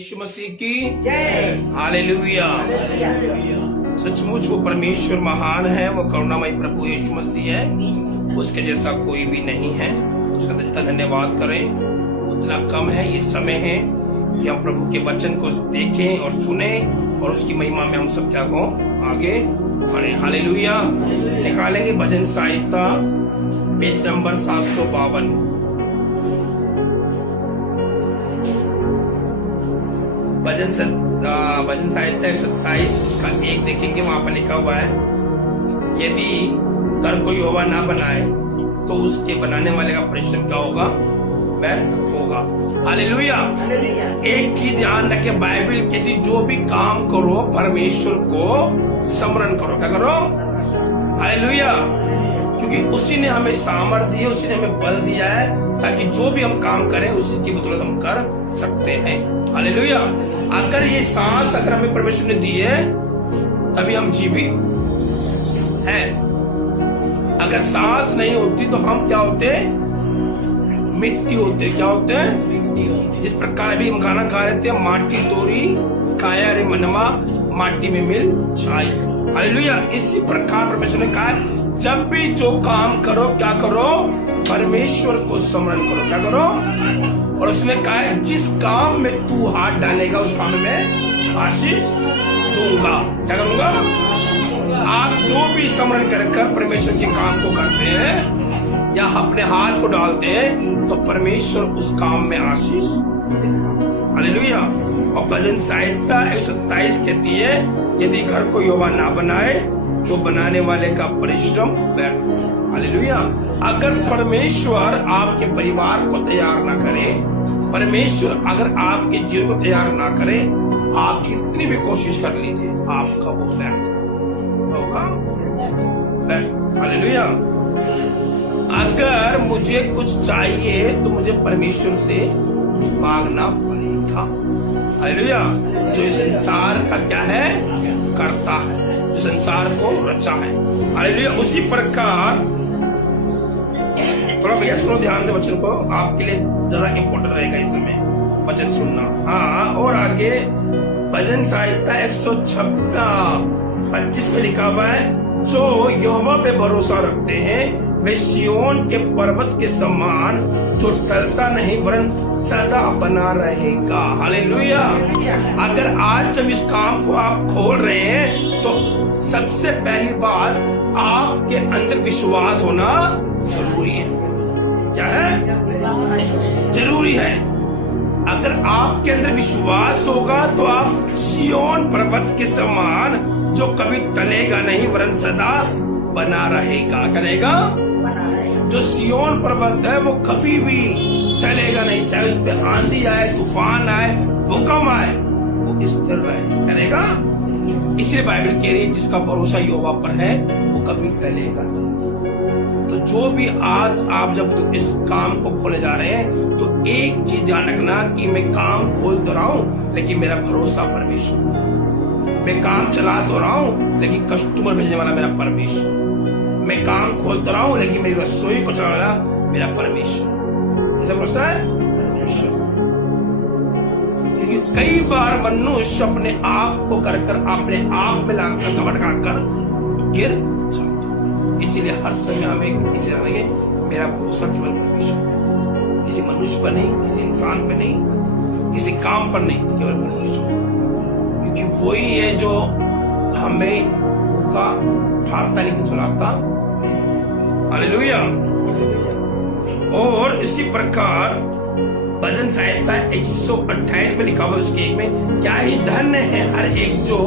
यीशु मसीह की जय। हालेलुया। सचमुच वो परमेश्वर महान है, वो करुणामय प्रभु यीशु मसीह है, उसके जैसा कोई भी नहीं है। उसका जितना धन्यवाद करें उतना कम है। ये समय है कि हम प्रभु के वचन को देखें और सुने और उसकी महिमा में हम सब क्या हो आगे बढ़े। हालेलुया। निकालेंगे भजन संहिता पेज नंबर 752। भजन संहिता 27 उसका 1 देखेंगे। वहां पर लिखा हुआ है, यदि घर को यहोवा ना बनाए तो उसके बनाने वाले का परिश्रम क्या होगा? व्यर्थ होगा। हालेलुया। एक चीज ध्यान रखे, बाइबल कहती जो भी काम करो परमेश्वर को स्मरण करो। क्या करो? हालेलुया। क्योंकि उसी ने हमें सामर्थ्य दी है, उसी ने हमें बल दिया है ताकि जो भी हम काम करें उसी की बदौलत हम कर सकते हैं। हालेलुया। अगर ये सांस अगर हमें परमेश्वर ने दी है तभी हम जीवित हैं। अगर सांस नहीं होती तो हम क्या होते? मिट्टी होते। क्या होते हैं? जिस प्रकार भी हम खाना खा रहे थे, माटी तोरी काया रे मनमा माटी में मिल जाए। हालेलुया। इसी प्रकार परमेश्वर ने कहा जब भी जो काम करो क्या करो? परमेश्वर को स्मरण करो। क्या करो? और उसने कहा है जिस काम में तू हाथ डालेगा उस काम में आशीष दूंगा। क्या करूंगा? आप जो भी स्मरण कर परमेश्वर के काम को करते हैं या अपने हाथ को डालते हैं तो परमेश्वर उस काम में आशीष देगा। हालेलुया। और भजन संहिता 127 कहती है, यदि घर को यहोवा ना बनाए तो बनाने वाले का परिश्रम व्यर्थ। हालेलुया। अगर परमेश्वर आपके परिवार को तैयार ना करे, परमेश्वर अगर आपके जीवन को तैयार ना करे, आप कितनी भी कोशिश कर लीजिए आपका वो व्यर्थ होगा। हालेलुया। अगर मुझे कुछ चाहिए तो मुझे परमेश्वर से मांगना पड़ेगा। हालेलुया। जो इस संसार का क्या है? करता है, जो संसार को रचा है। हालेलुया। उसी प्रकार थोड़ा भैया सुनो ध्यान से वचन को, आपके लिए ज्यादा इम्पोर्टेंट रहेगा इस समय वचन सुनना। हाँ, और आगे भजन संहिता 126 में लिखा हुआ है, जो यहोवा पे भरोसा रखते हैं वे सिय्योन के पर्वत के समान, जो टलता नहीं वरन सदा बना रहेगा। हालेलुया। अगर आज जब इस काम को आप खोल रहे हैं तो सबसे पहली बात आपके अंदर विश्वास होना जरूरी है। क्या है? जरूरी है। अगर आपके अंदर विश्वास होगा तो आप सिय्योन पर्वत के समान, जो कभी टलेगा नहीं वरन सदा बना रहेगा। करेगा? जो सिय्योन पर्वत है वो कभी भी टलेगा नहीं, चाहे उस पर आंधी आए, तूफान आए, भूकंप आए, वो स्थिर रहे। करेगा? इसलिए बाइबल कह रही है जिसका भरोसा यहोवा पर है वो कभी टलेगा नहीं। तो जो भी आज आप जब इस काम को खोले जा रहे हैं तो एक चीज ध्यान रखना कि मैं काम खोल तो रहा हूं लेकिन मेरा भरोसा परमेश्वर। मैं काम चला तो रहा हूं लेकिन कस्टमर भेजने वाला मेरा परमेश्वर। मैं काम खोल तो रहा हूं लेकिन मेरी रसोई को चलाने वाला मेरा परमेश्वर। ऐसा भरोसा है परमेश्वर। क्योंकि कई बार मनुष्य अपने आप को कर अपने आप में लाकर कपट कर गिर जाता। इसीलिए हर समय हमें एक चीज रखेंगे, मेरा भरोसा केवल परमेश्वर, किसी मनुष्य पर नहीं, किसी इंसान पर नहीं, किसी काम पर नहीं, केवल परमेश्वर। क्योंकि वही है जो हमें का ठाकता लेकिन सुनाता। हालेलुया। और इसी प्रकार भजन संहिता 128 में लिखा हुआ उसके 1 में, क्या ही धन्य है हर एक जो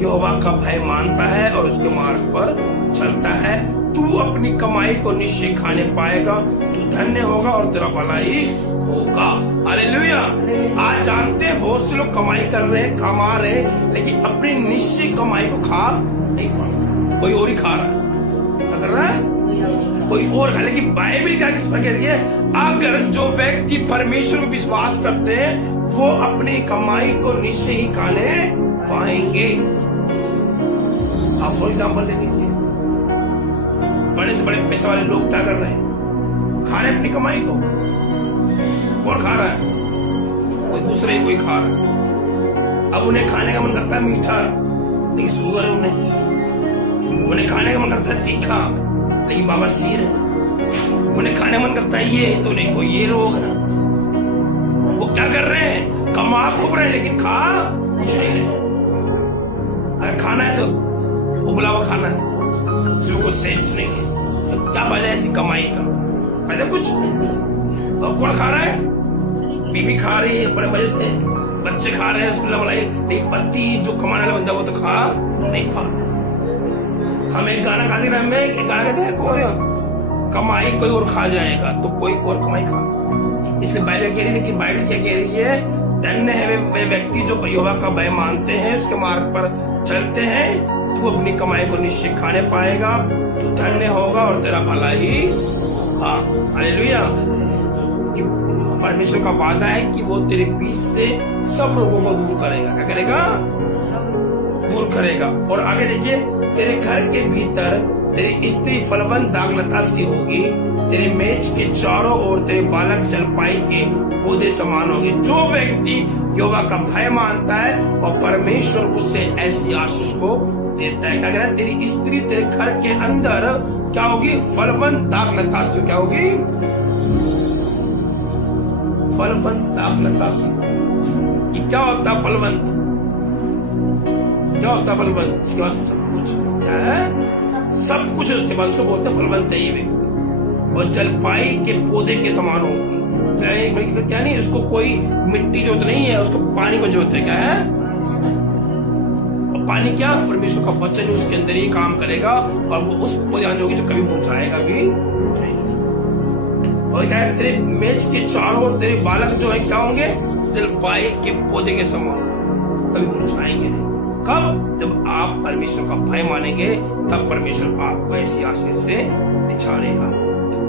यहोवा का भय मानता है और उसके मार्ग पर चलता है। तू अपनी कमाई को निश्चय खाने पाएगा, तू धन्य होगा और तेरा भला ही होगा। हालेलुया। आज जानते हैं बहुत से लोग कमाई कर रहे हैं, कमा रहे हैं, लेकिन अपनी निश्चय कमाई को खा नहीं पा रहा, कोई और ही खा रहा है। क्या कर रहा है? कोई और खा। लेकिन बाइबल क्या किस पर कह रही है? अगर जो व्यक्ति परमेश्वर में विश्वास करते हैं वो अपनी कमाई को निश्चय ही खाने पाएंगे। आप फॉर एग्जाम्पल ले लीजिए, बड़े से बड़े पैसे वाले लोग क्या कर रहे हैं? खा रहे हैं अपनी कमाई को। कौन खा रहा है? कोई दूसरा ही कोई खा रहा है। अब उन्हें खाने का मन करता है मीठा, लेकिन शुगर है उन्हें खाने का मन करता है तीखा, लेकिन बाबा सीर है। उन्हें खाने का मन करता है ये, तो उन्हें कोई ये रोग है। वो क्या कर रहे हैं, कमा खूब रहे हैं, लेकिन खा कुछ नहीं रहे। अगर खाना है तो उबला हुआ खाना है, जो कुछ टेस्ट नहीं है, तो क्या फायदा ऐसी कमाई का, फायदा कुछ। और कौन खा रहा है, बीबी खा रही है बड़े मजे से, बच्चे खा रहे हैं रसगुल्ला मलाई, लेकिन पति जो कमाने वाला बंदा वो तो खा नहीं खा। हम एक गाना गाते हैं, हमें एक गाना कहते हैं, कोई कमाई कोई और खा जाएगा तो कोई और कमाई खा। इसलिए बाइबल कह रही है, लेकिन बाइबल क्या कह रही है, धन्य है वे व्यक्ति जो यहोवा का भय मानते हैं, उसके मार्ग पर चलते हैं। तू अपनी कमाई को निश्चय खाने पाएगा, तू धन्य होगा और तेरा भला ही होगा। हालेलुया। परमेश्वर का वादा है कि वो तेरे बीच से सब रोगों को दूर करेगा। क्या करेगा, दूर करेगा। और आगे देखिए, तेरे घर के भीतर तेरी स्त्री फलवंत दाखलता सी होगी, तेरे मेज के चारों ओर तेरे बालक जलपाई के पौधे समान होंगे। जो व्यक्ति यहोवा का भय मानता है और परमेश्वर उससे ऐसी आशीष को देता है। क्या कह रहा है, तेरी स्त्री तेरे घर के अंदर क्या होगी, फलवंत दाखलता से। क्या होगी, फलवंत दाखलता से। ये क्या होता है फलवंत, क्या होता है फलवंत, इसके बाद सब कुछ क्या है, सब कुछ है उसके बाद उसको बोलते हैं फलवंत है ये व्यक्ति। और जलपाई के पौधे के समान होगी। क्या नहीं, उसको कोई मिट्टी जरूरत नहीं है, उसको पानी को जरूरत है। क्या है, और पानी क्या, परमेश्वर का वचन उसके अंदर ही काम करेगा और वो उस पौधे होगी जो कभी मुरझाएगा भी नहीं। और क्या है, तेरे मेज के चारों तेरे बालक जो है क्या होंगे, जलपाई के पौधे के समान, कभी मुरझाएंगे नहीं। कब, जब आप परमेश्वर का भय मानेंगे, तब परमेश्वर आपको ऐसी आशीष से निछाड़ेगा।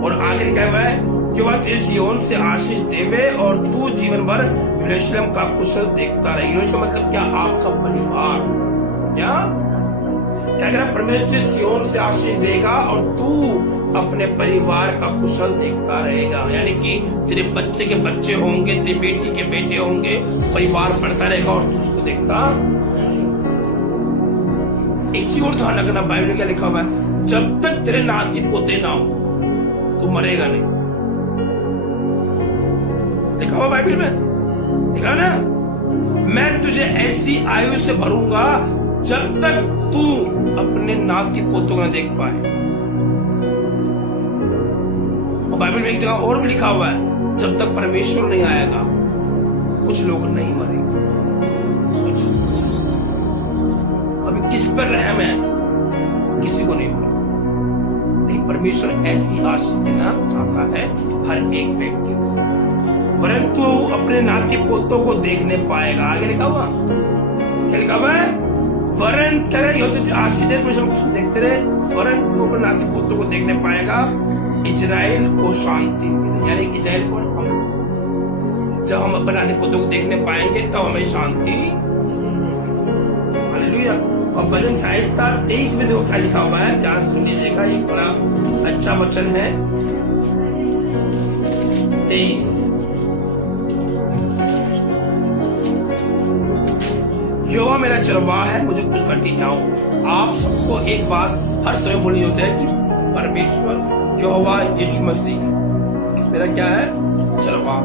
और आगे क्या हुआ है, जो बात इस सिय्योन से आशीष देवे और तू जीवन भर यरूशलेम का कुशल देखता रहे। यरूशलेम मतलब क्या, आपका परिवार। क्या कह रहा, परमेश्वर सिय्योन से आशीष देगा और तू अपने परिवार का कुशल देखता रहेगा। यानी कि तेरे बच्चे के बच्चे होंगे, तेरी बेटी के बेटे होंगे, परिवार बढ़ता रहेगा और तू उसको देखता। एक चीज और ध्यान रखना, बाइबल में क्या लिखा हुआ है, जब तक तेरे नाती पोते ना हो तू मरेगा नहीं। लिखा हुआ बाइबल में, लिखा ना, मैं तुझे ऐसी आयु से भरूंगा जब तक तू अपने नाती पोतों को न देख पाए। और बाइबल में एक जगह और भी लिखा हुआ है, जब तक परमेश्वर नहीं आएगा कुछ लोग नहीं मरेंगे। सोचो, अभी किस पर रहम है, किसी को नहीं पता, लेकिन परमेश्वर ऐसी आशीष देना चाहता है हर एक व्यक्ति को, परंतु अपने नाती पोतों को देखने पाएगा। आगे लिखा हुआ, क्या लिखा हुआ है, वरन करे आशीष दे तो देखते रहे, वरन तू अपने नाती पोतों को देखने पाएगा, इजराइल को शांति मिले। यानी कि इजराइल को हम, जब हम अपने नाती पोतों को देखने पाएंगे तब हमें शांति। हालेलुया। और भजन संहिता 23 में देखो क्या लिखा हुआ है, ध्यान सुन लीजिएगा, ये बड़ा अच्छा वचन है। 23, यहोवा मेरा चरवाहा है, मुझे कुछ घटी ना हो। आप सबको एक बात हर समय बोलनी होती है कि परमेश्वर यहोवा यीशु मसीह मेरा क्या है, चरवाहा,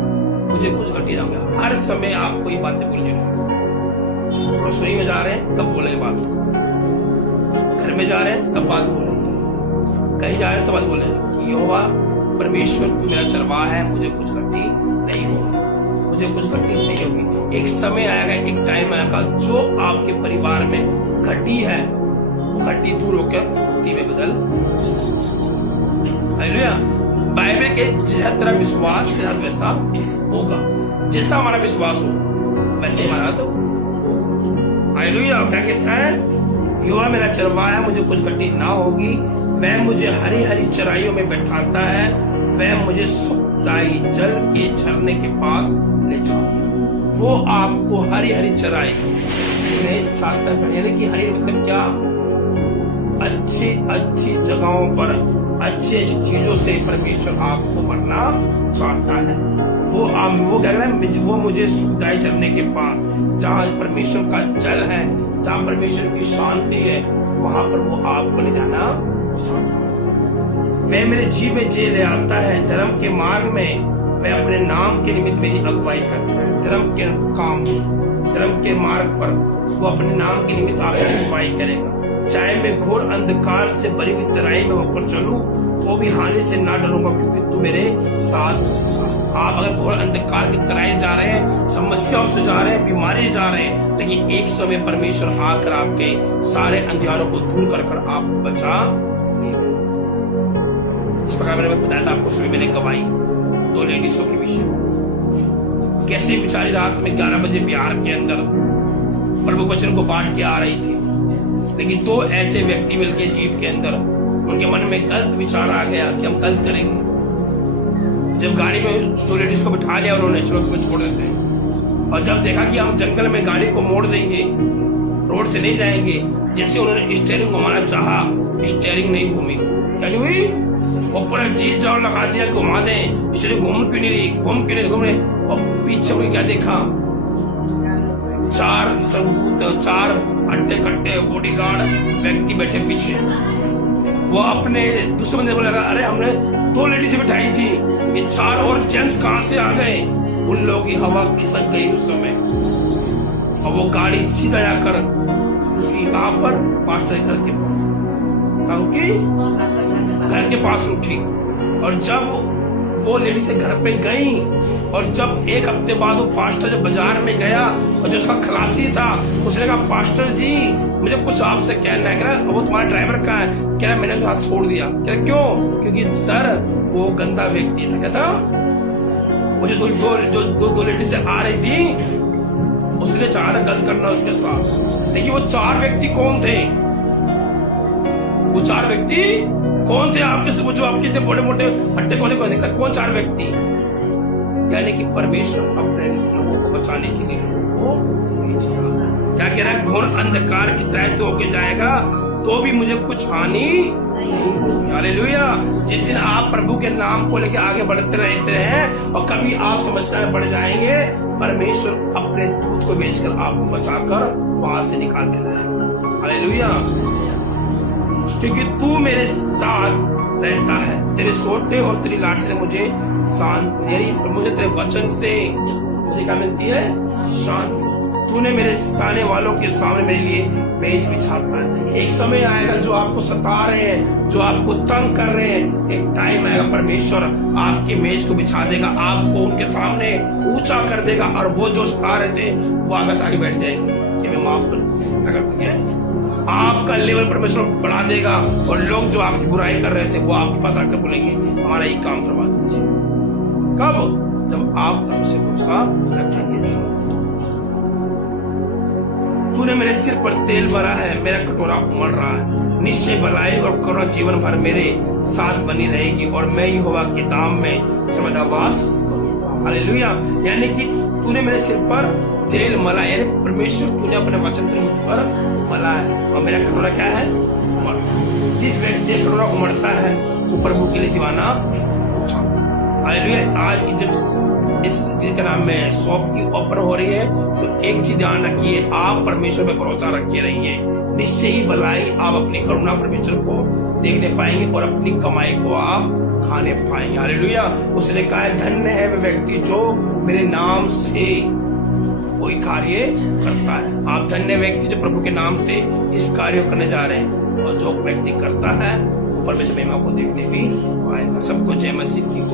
मुझे कुछ घटी ना हो। हर समय आपको ये बातें बोलनी होती। रसोई में जा रहे हैं तब बोले बात, घर में जा रहे हैं तब बात बोले, कहीं जा रहे हैं तब बात बोले, यहोवा परमेश्वर मेरा चरवाहा है, मुझे कुछ घटी नहीं होगी, मुझे कुछ घटी नहीं होगी। एक समय आएगा, एक टाइम आएगा, जो आपके परिवार में घटी है वो घटी दूर होकर मुक्ति में बदल। हालेलुया। बाइबल के जैसा तेरा विश्वास वैसा होगा, जैसा हमारा विश्वास हो वैसे हमारा तो। हालेलुया। क्या कहता है, यहोवा मेरा चरवाहा है, मुझे कुछ घटी ना होगी, वह मुझे हरी हरी चराइयों में बैठाता है, वह मुझे सुखदाई जल के झरने के पास ले जाता। वो आपको हरी हरी चराई में चाहता है। यानी कि हरी मतलब क्या, अच्छी अच्छी जगहों पर अच्छी अच्छी चीजों से परमेश्वर आपको भरना चाहता है। वो कह रहा है वो मुझे सुखदायी झरने के पास, जहाँ परमेश्वर का जल है, जहाँ परमेश्वर की शांति है, वहां पर वो आपको ले जाना चाहता है। वह मेरे जी में जे ले आता है, धर्म के मार्ग में वह अपने नाम के निमित्त मेरी अगुवाई करता है। धर्म के मार्ग पर वो अपने नाम के निमित्त आपकी अगुवाई करेगा। चाहे मैं घोर अंधकार से भरी हुई तराई में होकर चलूं, तो भी हानि से ना डरूंगा, क्योंकि तू मेरे साथ। आप अगर घोर अंधकार की तराई जा रहे हैं, समस्याओं से जा रहे हैं, बीमारी जा रहे हैं, लेकिन एक समय परमेश्वर आकर आपके सारे अंधियारों को दूर कर आपको बचा। इस प्रकार मैंने बताया था आपको, सुबह मैंने गवाही 2 लेडीजों के विषय, कैसे बेचारी रात में 11 बजे बिहार के अंदर प्रभु वचन को बांट के आ रही थी, लेकिन 2 ऐसे व्यक्ति मिलके जीप के अंदर, उनके मन में गलत विचार आ गया कि हम गलत करेंगे। जब गाड़ी में 2 लेडीज को बिठा लिया उन्होंने, चलो तुम्हें छोड़ देते हैं, और जब देखा कि हम जंगल में गाड़ी को मोड़ देंगे, रोड से नहीं जाएंगे, जैसे उन्होंने स्टीयरिंग घुमाना चाहा, स्टीयरिंग नहीं घूमी। क्या नहीं हुई? वो पूरा जी जाओ लगा दिया, घुमा दे, स्टीयरिंग घूम क्यों नहीं रही, घूम रही। और पीछे उन्हें क्या देखा, 4 सबूत, 4 हट्टे कट्टे बॉडीगार्ड व्यक्ति बैठे पीछे। वो अपने दुश्मन को लगा, अरे हमने 2 लेडीज बिठाई थी, ये 4 और जेंट्स कहां से आ गए। उन लोगों की हवा खिसक गई उस समय, और वो गाड़ी सीधा जाकर कहां पर, पास्टर घर के पास उठी। और जब वो लेडी से घर पे गई, और जब 1 हफ्ते बाद वो पास्टर जब बाजार में गया, और जो उसका खलासी था उसने कहा, पास्टर जी मुझे कुछ आपसे कहना है। कह रहा वो तुम्हारा ड्राइवर का है। कह रहा मैंने तो हाथ छोड़ दिया। कह रहा क्यों? क्योंकि सर वो गंदा व्यक्ति था। कहता मुझे दो लेडी से आ रही थी, उसने चाहा गलत करना उसके साथ। लेकिन वो 4 व्यक्ति कौन थे? वो 4 व्यक्ति कौन थे आपके से? जो आपके इतने बड़े मोटे हट्टे कोने कौन 4 व्यक्ति? यानी कि परमेश्वर अपने लोगों को बचाने के लिए लोगों को भेजेगा। क्या कह रहा है? घोर अंधकार की तरह तो होके जाएगा, तो भी मुझे कुछ हानि नहीं होगी। हालेलुया। जिस दिन आप प्रभु के नाम को लेकर आगे बढ़ते रहते हैं, और कभी आप समस्या में पड़ जाएंगे, परमेश्वर अपने दूत को भेजकर आपको बचाकर वहां से निकाल के लाएगा। हालेलुया। क्योंकि तू मेरे साथ रहता है, तेरे सोटे और तेरी लाठी से मुझे मुझे तेरे वचन से मुझे क्या मिलती है? शांति। तूने मेरे सताने वालों के सामने मेरे लिए मेज बिछाता है। एक समय आएगा जो आपको सता रहे हैं, जो आपको तंग कर रहे हैं, एक टाइम आएगा परमेश्वर आपकी मेज को बिछा देगा, आपको उनके सामने ऊंचा कर देगा, और वो जो सता रहे थे वो आगे बैठ जाएंगे कि मैं माफ कर, आपका लेवल परमेश्वर बढ़ा देगा, और लोग जो आपकी बुराई कर रहे थे वो आपके पास आकर बोलेंगे हमारा ये काम करवा दीजिए। कब? जब आप हमसे भरोसा रखेंगे। तूने मेरे सिर पर तेल भरा है, मेरा कटोरा उमड़ रहा है। निश्चय भलाई और करुणा जीवन भर मेरे साथ बनी रहेगी, और मैं यहोवा के धाम में सदा वास करूंगा। हालेलुया। यानी कि तूने मेरे सिर पर तेल मला, यानी परमेश्वर तूने अपने वचन के ऊपर मला है, और मेरा कटोरा क्या है? उमड़। जिस व्यक्ति का कटोरा उमड़ता है वो प्रभु के लिए दीवाना। हालेलुया। आज जब इस नाम में सॉफ्ट की ऑफर हो रही है, तो एक चीज ध्यान रखिए, आप परमेश्वर पे भरोसा रखे रहिए। निश्चय ही भलाई आप अपनी करुणा परमेश्वर को देखने पाएंगे, और अपनी कमाई को आप खाने पाएंगे। हालेलुया। उसने कहा है, धन्य है वह व्यक्ति जो मेरे नाम से कोई कार्य करता है। आप धन्य व्यक्ति जो प्रभु के नाम से इस कार्य करने जा रहे हैं, और जो व्यक्ति करता है परमेश्वर महिमा को देखने भी आएगा। सबको जय मसीह की।